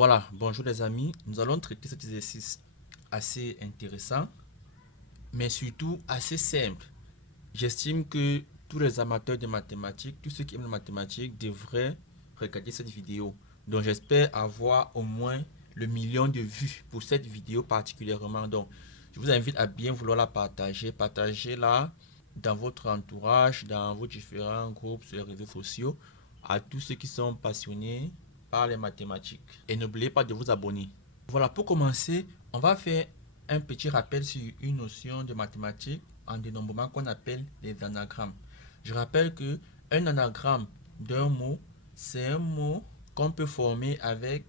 Voilà, bonjour les amis, nous allons traiter cet exercice assez intéressant, mais surtout assez simple. J'estime que tous les amateurs de mathématiques, tous ceux qui aiment les mathématiques devraient regarder cette vidéo. Donc j'espère avoir au moins le million de vues pour cette vidéo particulièrement. Donc je vous invite à bien vouloir la partager. Partagez-la dans votre entourage, dans vos différents groupes sur les réseaux sociaux, à tous ceux qui sont passionnés par les mathématiques. Et n'oubliez pas de vous abonner. Voilà, pour commencer, on va faire un petit rappel sur une notion de mathématiques en dénombrement qu'on appelle les anagrammes. Je rappelle que un anagramme d'un mot, c'est un mot qu'on peut former avec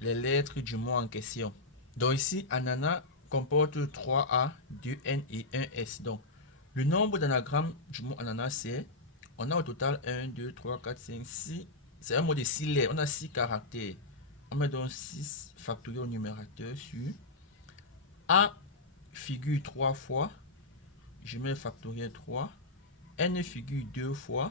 les lettres du mot en question. Donc ici, ananas comporte 3A, 2N et 1S. Donc, le nombre d'anagrammes du mot ananas, c'est, on a au total 1, 2, 3, 4, 5, 6. C'est un mot de 6 lettres, on a 6 caractères. On met donc 6 factoriel au numérateur sur A figure 3 fois, je mets factoriel 3, N figure 2 fois,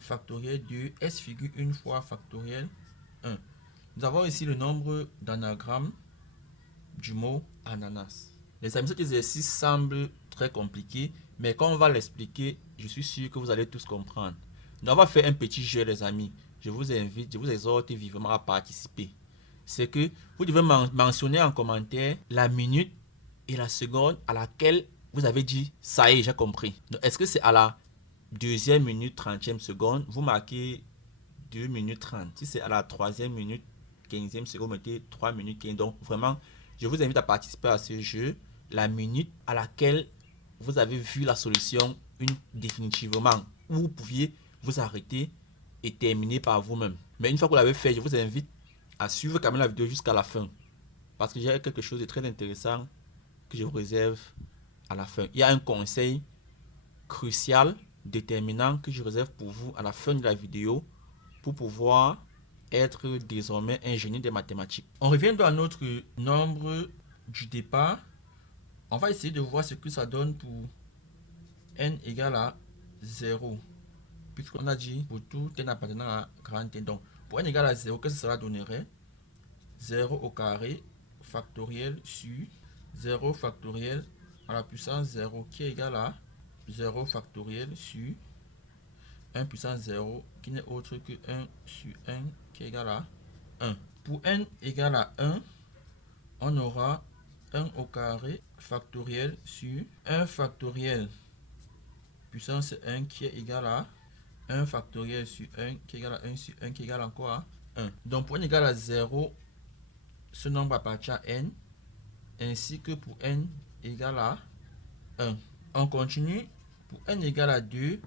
factoriel 2, S figure 1 fois, factoriel 1. Nous avons ici le nombre d'anagrammes du mot ananas. Les amis, cet exercice semble très compliqué, mais quand on va l'expliquer, je suis sûr que vous allez tous comprendre. Donc, on va faire un petit jeu, les amis. Je vous invite, je vous exhorte vivement à participer. C'est que vous devez mentionner en commentaire la minute et la seconde à laquelle vous avez dit ça y est, j'ai compris. Est-ce que c'est à la deuxième minute 30e seconde, vous marquez 2 minutes 30. Si c'est à la troisième minute 15e seconde, vous mettez 3 minutes 15. Donc vraiment, je vous invite à participer à ce jeu. La minute à laquelle vous avez vu la solution définitivement, où vous pouviez vous arrêter et terminer par vous-même. Mais une fois que vous l'avez fait, je vous invite à suivre quand même la vidéo jusqu'à la fin. Parce que j'ai quelque chose de très intéressant que je vous réserve à la fin. Il y a un conseil crucial, déterminant que je réserve pour vous à la fin de la vidéo pour pouvoir être désormais ingénieur des mathématiques. On revient donc à notre nombre du départ. On va essayer de voir ce que ça donne pour n égale à 0. Puisqu'on a dit pour tout n appartenant à grand N. Donc pour n égale à 0, qu'est-ce que cela donnerait? 0 au carré factoriel sur 0 factoriel à la puissance 0 qui est égal à 0 factoriel sur 1 puissance 0 qui n'est autre que 1 sur 1 qui est égal à 1. Pour n égale à 1, on aura 1 au carré factoriel sur 1 factoriel puissance 1 qui est égal à 1 factoriel sur 1 qui est égal à 1 sur 1 qui est égal encore à 1. Donc pour n égale à 0, ce nombre appartient à n, ainsi que pour n égale à 1. On continue. Pour n égale à 2,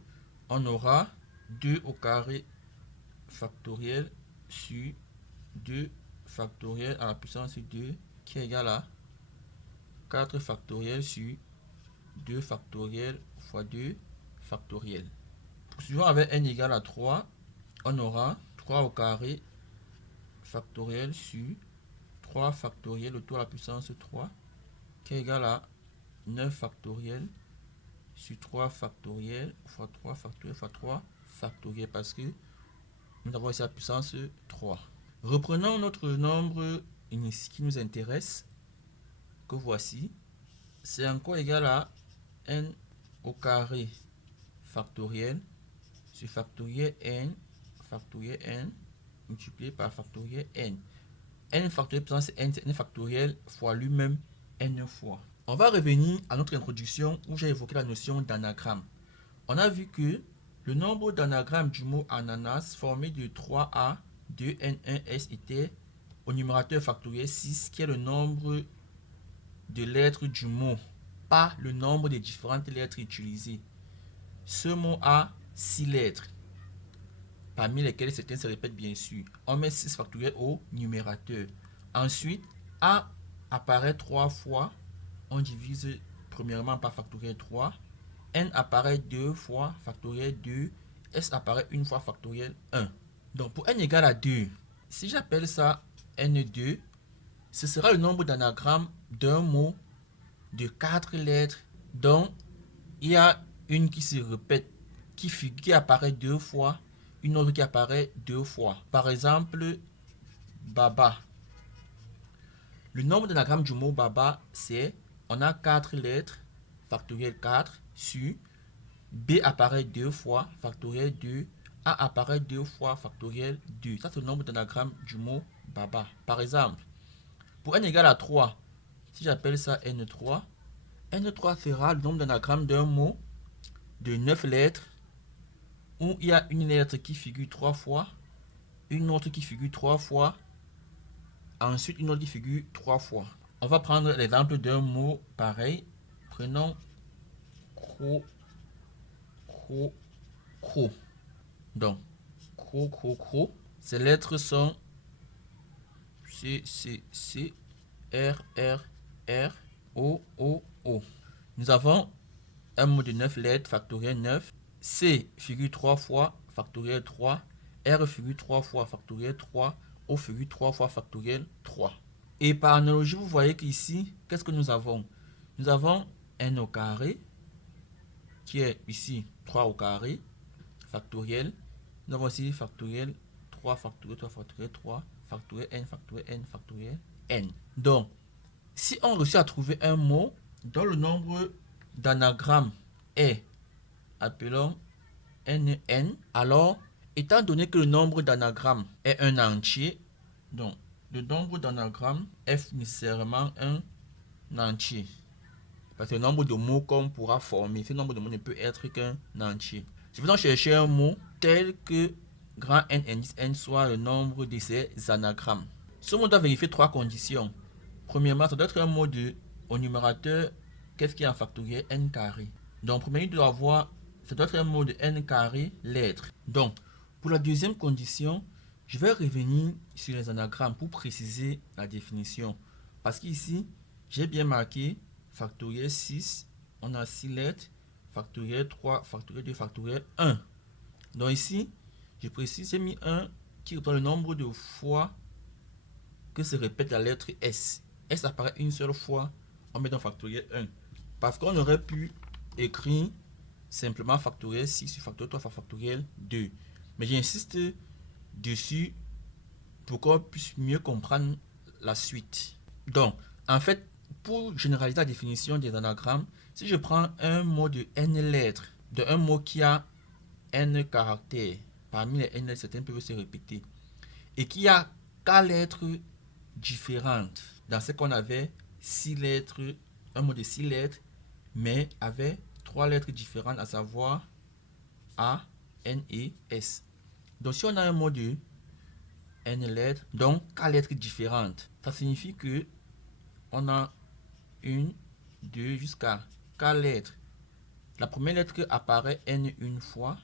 on aura 2 au carré factoriel sur 2 factoriel à la puissance 2 qui est égal à 4 factoriel sur 2 factoriel fois 2 factoriel. Poursuivons avec n égale à 3, on aura 3 au carré factoriel sur 3 factoriel autour à la puissance 3 qui est égal à 9 factoriel sur 3 factoriel fois 3 factoriel fois 3 factoriel parce que nous avons ici la puissance 3. Reprenons notre nombre qui nous intéresse, que voici. C'est encore égal à n au carré factoriel sur factoriel n multiplié par factoriel n. N factoriel puissance n, c'est n factoriel fois lui-même n fois. On va revenir à notre introduction où j'ai évoqué la notion d'anagramme. On a vu que le nombre d'anagrammes du mot ananas formé de 3A, 2N, 1S était au numérateur factoriel 6, qui est le nombre de lettres du mot, pas le nombre des différentes lettres utilisées. Ce mot a 6 lettres, parmi lesquelles certaines se répètent bien sûr. On met 6 factoriel au numérateur. Ensuite, A apparaît 3 fois. On divise premièrement par factoriel 3. N apparaît 2 fois, factoriel 2. S apparaît une fois, factoriel 1. Donc pour n égale à 2, si j'appelle ça n2, ce sera le nombre d'anagrammes d'un mot de 4 lettres dont il y a une qui se répète, qui apparaît 2 fois, une autre qui apparaît 2 fois. Par exemple, Baba. Le nombre d'anagrammes du mot Baba, c'est, on a 4 lettres, factoriel 4, sur B apparaît 2 fois, factoriel 2, A apparaît 2 fois, factoriel 2. Ça, c'est le nombre d'anagrammes du mot Baba. Par exemple, pour n égale à 3, si j'appelle ça N3, N3 sera le nombre d'anagrammes d'un mot de 9 lettres où il y a une lettre qui figure 3 fois, une autre qui figure 3 fois, ensuite une autre qui figure 3 fois. On va prendre l'exemple d'un mot pareil. Prenons cro, cro, cro. Donc, cro, cro, cro. Ces lettres sont C, C, C, R, R, R, O, O, O. Nous avons un mot de 9 lettres, factoriel 9. C figure 3 fois, factoriel 3. R figure 3 fois, factoriel 3. O figure 3 fois, factoriel 3. Et par analogie, vous voyez qu'ici, qu'est-ce que nous avons? Nous avons n au carré, qui est ici 3 au carré, factoriel. Nous avons aussi factoriel 3, factoriel 3, factoriel 3, factoriel n, factoriel n, factoriel n. Donc, si on réussit à trouver un mot dont le nombre d'anagrammes est, appelons nn, alors, étant donné que le nombre d'anagrammes est un entier, donc le nombre d'anagrammes est nécessairement un entier. Parce que le nombre de mots qu'on pourra former, ce nombre de mots ne peut être qu'un entier. Je vais donc chercher un mot tel que grand N indice N soit le nombre de ces anagrammes. Ce mot doit vérifier 3 conditions. Premièrement, ça doit être un mot au numérateur, qu'est-ce qui est en factoriel n carré. Donc, premièrement, il doit avoir, ça doit être un mot de n carré lettres. Donc, pour la deuxième condition, je vais revenir sur les anagrammes pour préciser la définition. Parce qu'ici, j'ai bien marqué factoriel 6, on a 6 lettres, factoriel 3, factoriel 2, factoriel 1. Donc ici, je précise, j'ai mis 1 qui représente le nombre de fois que se répète la lettre S. S apparaît une seule fois, on met dans factoriel 1. Parce qu'on aurait pu écrire simplement factoriel 6 sur factoriel 3 fois factoriel 2. Mais j'insiste dessus pour qu'on puisse mieux comprendre la suite. Donc, en fait, pour généraliser la définition des anagrammes, si je prends un mot de n lettres, de un mot qui a n caractères, parmi les n lettres, certains peuvent se répéter, et qui a k lettres différentes, dans ce qu'on avait 6 lettres, un mot de 6 lettres, mais avec 3 lettres différentes, à savoir A, N et S. Donc, si on a un mot de n lettres, donc k lettres différentes, ça signifie que on a 1, 2 jusqu'à k lettres. La première lettre apparaît n une fois,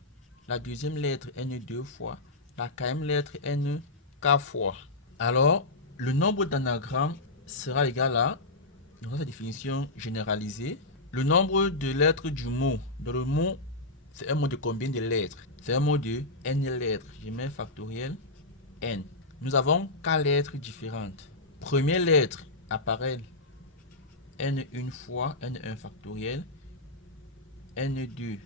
la deuxième lettre n deux fois, la quatrième lettre n k fois. Alors, le nombre d'anagrammes sera égal à, dans sa définition généralisée, le nombre de lettres du mot. Dans le mot, c'est un mot de combien de lettres? C'est un mot de n lettres. Je mets factoriel n. Nous avons k lettres différentes. Première lettre apparaît n une fois, n1 factoriel, n2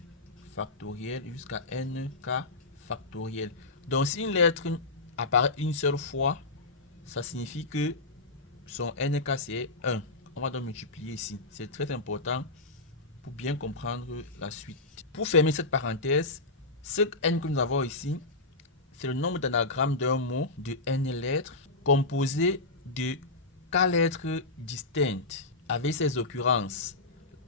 factoriel jusqu'à nk factoriel. Donc si une lettre apparaît une seule fois, ça signifie que son nk c'est 1. On va donc multiplier ici. C'est très important pour bien comprendre la suite. Pour fermer cette parenthèse, ce n que nous avons ici, c'est le nombre d'anagrammes d'un mot de n lettres composé de k lettres distinctes avec ces occurrences.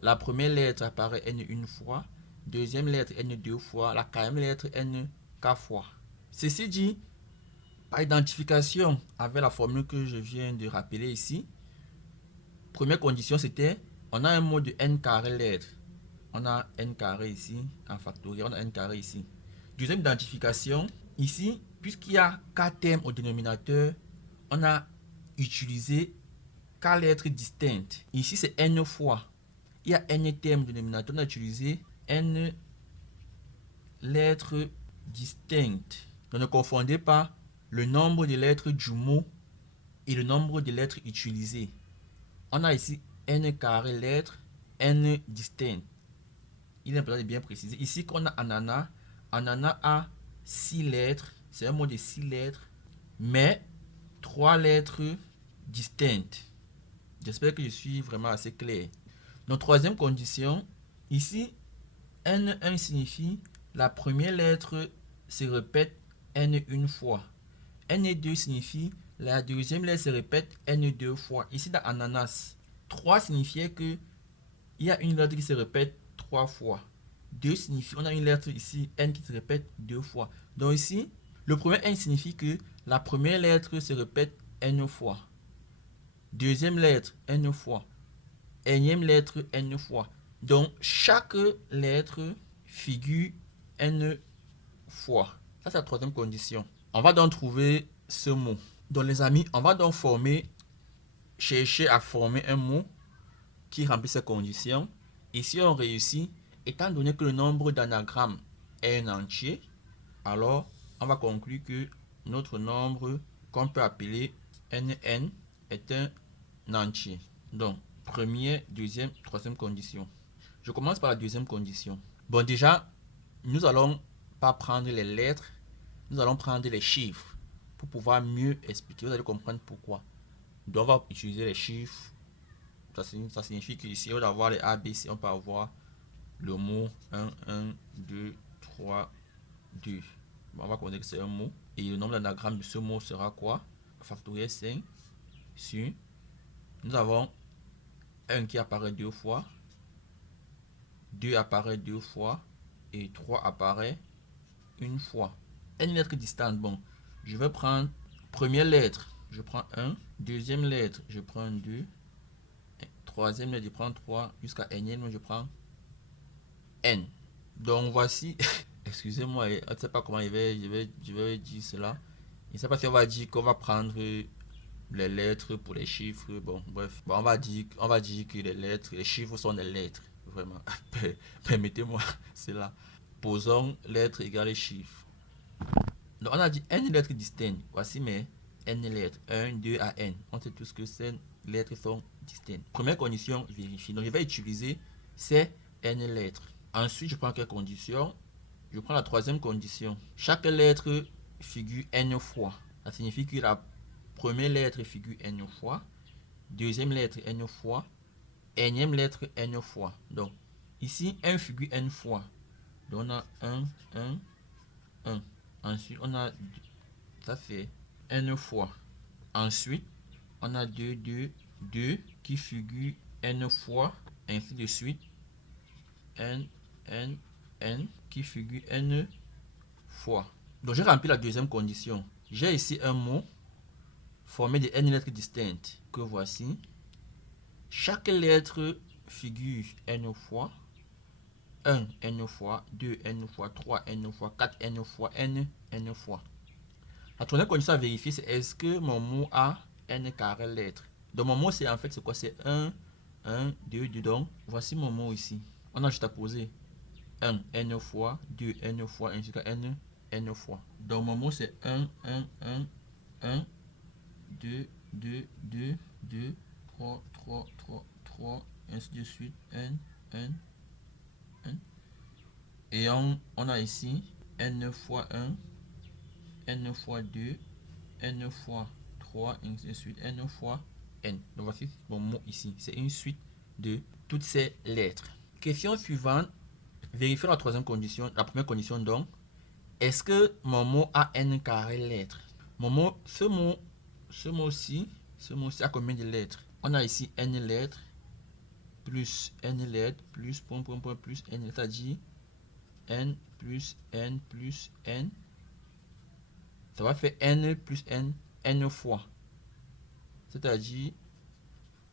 La première lettre apparaît n une fois, deuxième lettre n deux fois, la quatrième lettre n k fois. Ceci dit, par identification avec la formule que je viens de rappeler ici, première condition c'était, on a un mot de n carré lettres. On a n carré ici, en factoriel, on a n carré ici. Deuxième identification, ici, puisqu'il y a k termes au dénominateur, on a utilisé k lettres distinctes. Ici, c'est n fois. Il y a n termes au dénominateur, on a utilisé n lettres distinctes. Donc, ne confondez pas le nombre de lettres du mot et le nombre de lettres utilisées. On a ici n carré lettres, n distinctes. Il est important de bien préciser. Ici, qu'on a ananas a 6 lettres. C'est un mot de 6 lettres. Mais 3 lettres distinctes. J'espère que je suis vraiment assez clair. Donc, troisième condition, ici, N1 signifie la première lettre se répète N1 fois. N2 signifie la deuxième lettre se répète N2 fois. Ici, dans ananas, 3 signifiait que il y a une lettre qui se répète 3 fois. 2 signifie, on a une lettre ici, N, qui se répète 2 fois. Donc ici, le premier N signifie que la première lettre se répète N fois. Deuxième lettre, N fois. Énième lettre, N fois. Donc, chaque lettre figure N fois. Ça, c'est la troisième condition. On va donc trouver ce mot. Donc, les amis, on va donc chercher à former un mot qui remplit ces conditions. Et si on réussit, étant donné que le nombre d'anagrammes est un entier, alors on va conclure que notre nombre qu'on peut appeler Nn est un entier. Donc, première, deuxième, troisième condition. Je commence par la deuxième condition. Bon, déjà, nous allons pas prendre les lettres, nous allons prendre les chiffres pour pouvoir mieux expliquer. Vous allez comprendre pourquoi. Donc, on va utiliser les chiffres. Ça signifie qu'ici, au lieu d'avoir les A, B, C, on peut avoir le mot 1, 1, 2, 3, 2. Bon, on va connaître que c'est un mot. Et le nombre d'anagrammes de ce mot sera quoi? Factoriel 5 sur. Nous avons 1 qui apparaît 2 fois. 2 apparaît 2 fois. Et 3 apparaît une fois. Une lettre distante. Bon, je vais prendre première lettre. Je prends 1. Deuxième lettre, je prends 2. Troisième lettre, je prends 3. Jusqu'à n, je prends n. Donc voici, excusez-moi, je ne sais pas comment je vais dire cela. Je ne sais pas si on va dire qu'on va prendre les lettres pour les chiffres. Bon, bref, bon, on va dire que les chiffres sont des lettres. Vraiment, permettez-moi cela. Posons lettres égale chiffres. Donc on a dit n lettres distinctes. Voici mes n lettres. 1, 2 à n. On sait tous que ces lettres sont distinctes. Première condition, vérifier. Donc je vais utiliser ces n lettres. Ensuite, je prends quelle condition? Je prends la troisième condition. Chaque lettre figure n fois. Ça signifie que la première lettre figure n fois. Deuxième lettre n fois. Énième lettre n fois. Donc, ici, 1 figure n fois. Donc, on a 1, 1, 1. Ensuite, on a, ça fait n fois. Ensuite, on a 2, 2, 2 qui figure n fois. Ainsi de suite. N, N, N qui figure N fois. Donc, j'ai rempli la deuxième condition. J'ai ici un mot formé de N lettres distinctes que voici. Chaque lettre figure N fois. 1 N fois, 2 N fois, 3 N fois, 4 N fois, N fois. La troisième condition à vérifier, c'est est-ce que mon mot a N carré lettres. Donc, mon mot, c'est en fait, c'est quoi? C'est 1, 1, 2, 2. Donc, voici mon mot ici. On a juste à poser 1, n fois, 2, n fois, ainsi que n, n fois. Donc, mon mot, c'est 1, 1, 1, 1, 2, 2, 2, 2, 3, 3, 3, 3, ainsi de suite, n, n, n. Et on a ici n fois 1, n fois 2, n fois 3, ainsi de suite, n fois n. Donc, voici mon mot ici. C'est une suite de toutes ces lettres. Question suivante. Vérifions la troisième condition, la première condition donc. Est-ce que mon mot a n carré lettres? Mon mot, ce mot-ci a combien de lettres? On a ici n lettres, plus n lettres, plus point, point, point, plus n, c'est-à-dire n plus n plus n. Ça va faire n plus n, n fois. C'est-à-dire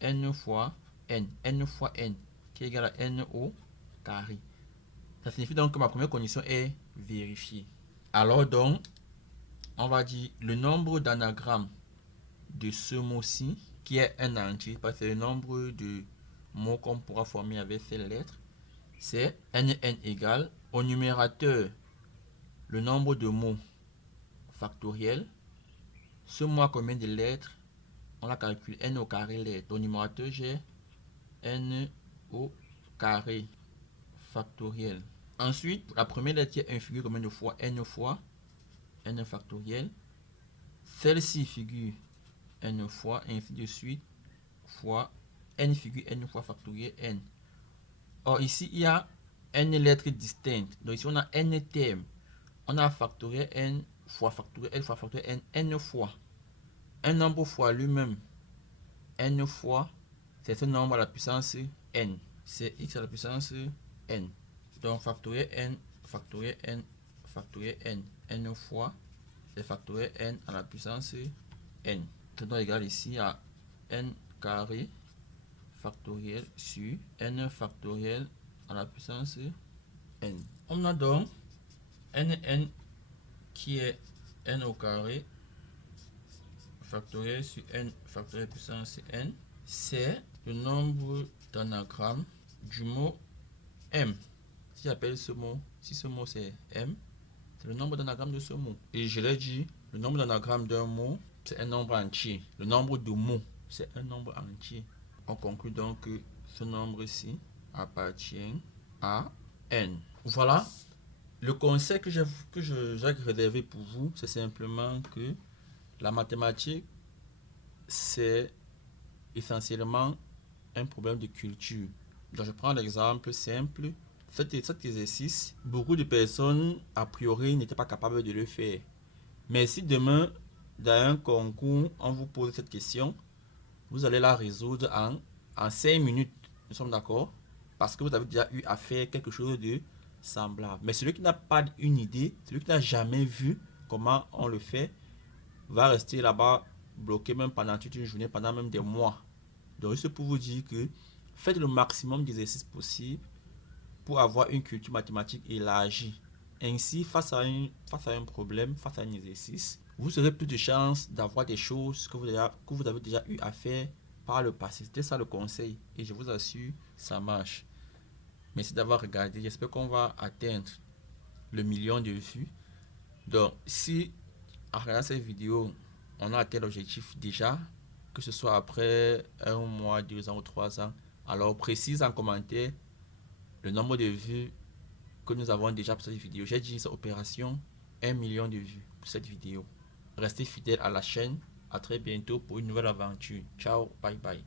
n fois n fois n, qui est égal à n au carré. Ça signifie donc que ma première condition est vérifiée. Alors donc, on va dire le nombre d'anagrammes de ce mot-ci, qui est un entier, parce que c'est le nombre de mots qu'on pourra former avec ces lettres, c'est nn égale au numérateur le nombre de mots factoriel. Ce mot a combien de lettres? On l'a calculé n au carré lettres. Au numérateur, j'ai n au carré factoriel. Ensuite, la première lettre qui est 1 figure combien de fois? N fois n factoriel. Celle-ci figure n fois, ainsi de suite, fois n figure n fois factoriel n. Or ici, il y a n lettres distinctes. Donc ici, on a n termes. On a factoriel n fois factoriel n fois. Un nombre fois lui-même, n fois, c'est ce nombre à la puissance n. C'est x à la puissance n. Donc factoriel n, factoriel n, factoriel n, n fois, c'est factoriel n à la puissance n. C'est donc égal ici à n carré factoriel sur n factoriel à la puissance n. On a donc n qui est n au carré factoriel sur n factoriel puissance n. C'est le nombre d'anagrammes du mot m. Si j'appelle ce mot, si ce mot c'est m, c'est le nombre d'anagrammes de ce mot. Et je l'ai dit, le nombre d'anagrammes d'un mot, c'est un nombre entier. Le nombre de mots, c'est un nombre entier. On conclut donc que ce nombre-ci appartient à n. Voilà. Le conseil que j'ai réservé pour vous, c'est simplement que la mathématique, c'est essentiellement un problème de culture. Donc, je prends l'exemple simple. Cet exercice, beaucoup de personnes, a priori, n'étaient pas capables de le faire. Mais si demain, dans un concours, on vous pose cette question, vous allez la résoudre en 5 minutes. Nous sommes d'accord? Parce que vous avez déjà eu à faire quelque chose de semblable. Mais celui qui n'a pas une idée, celui qui n'a jamais vu comment on le fait, va rester là-bas bloqué même pendant toute une journée, pendant même des mois. Donc, juste pour vous dire que faites le maximum d'exercices possibles pour avoir une culture mathématique élargie. Ainsi, face à un problème, face à un exercice, vous aurez plus de chances d'avoir des choses que vous avez déjà eu à faire par le passé. C'était ça le conseil. Et je vous assure, ça marche. Merci d'avoir regardé. J'espère qu'on va atteindre le 1 000 000 de vues. Donc, si en regardant cette vidéo, on a atteint l'objectif déjà, que ce soit après 1 mois, 2 ans ou 3 ans, alors précise en commentaire le nombre de vues que nous avons déjà pour cette vidéo. J'ai dit cette opération 1 million de vues pour cette vidéo. Restez fidèles à la chaîne. À très bientôt pour une nouvelle aventure. Ciao, bye bye.